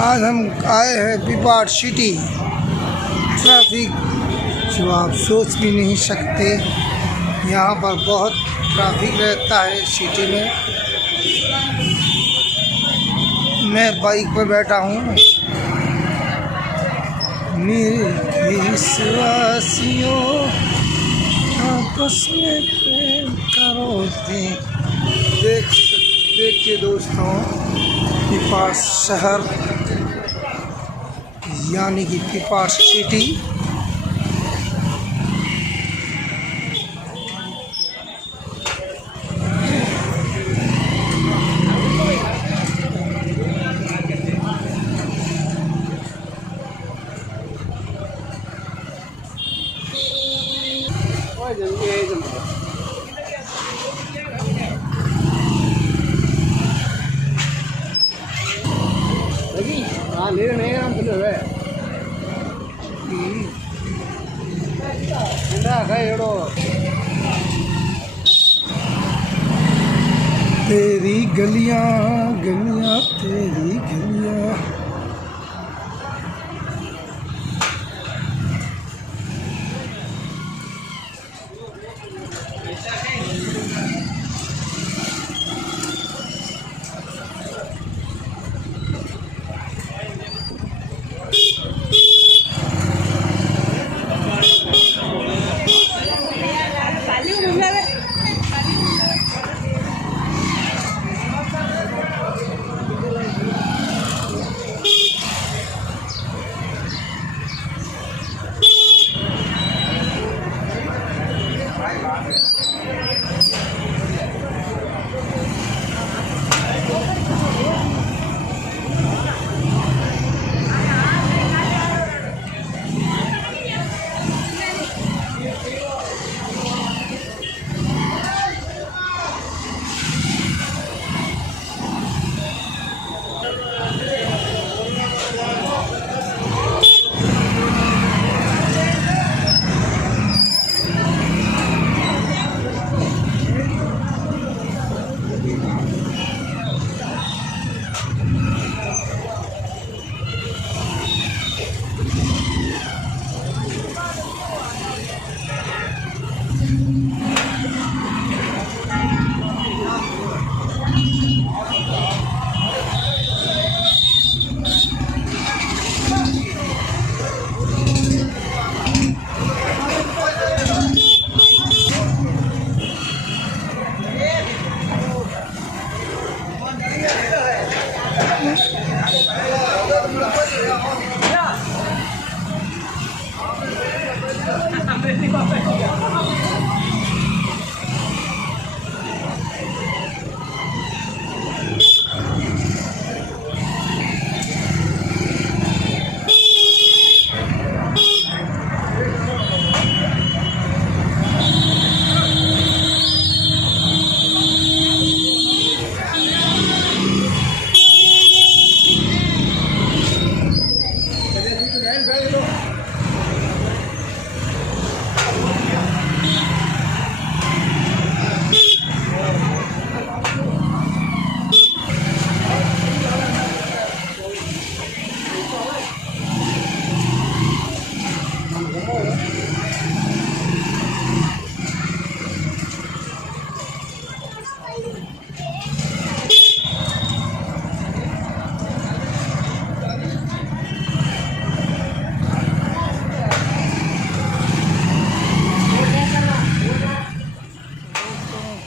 आज हम आए हैं पिपाट सिटी। ट्रैफिक जो आप सोच भी नहीं सकते, यहाँ पर बहुत ट्रैफिक रहता है सिटी में। मैं बाइक पर बैठा हूँ। विश्वासियों आपस में प्रेम करो। देखिए दोस्तों, पिपाट शहर यानी कि पिपाट सिटी। तेरी गलियां गलियां तेरी गलियां।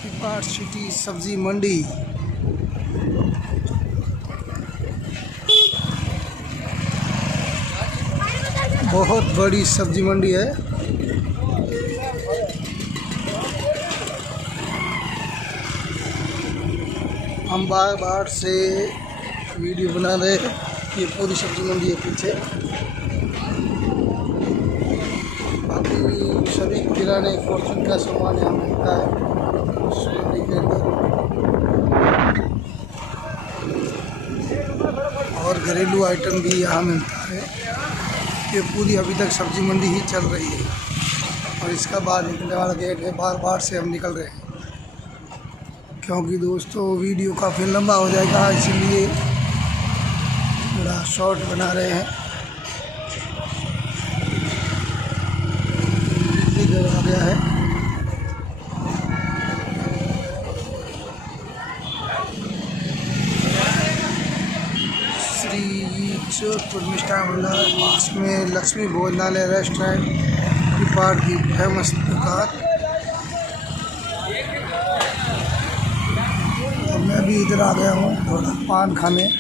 पिपाट सिटी सब्जी मंडी। बहुत बड़ी सब्जी मंडी है। हम बार बार से वीडियो बना रहे हैं। ये पूरी सब्जी मंडी है पीछे। बाकी सभी किराने फॉर्चून का सामान यहाँ मिलता है उस मंडी के अंदर, और घरेलू आइटम भी यहाँ मिलता है। ये पूरी अभी तक सब्जी मंडी ही चल रही है और इसका बाहर निकलने वाला गेट है। बार बार से हम निकल रहे हैं क्योंकि दोस्तों वीडियो काफ़ी लंबा हो जाएगा, इसलिए थोड़ा शॉट बना रहे हैं। इधर आ गया है। श्री जोधपुर मिष्ठान भंडार, पास में लक्ष्मी भोजनालय रेस्टोरेंट, पीपाड़ की फेमस दुकान। और मैं भी इधर आ गया हूँ थोड़ा पान खाने।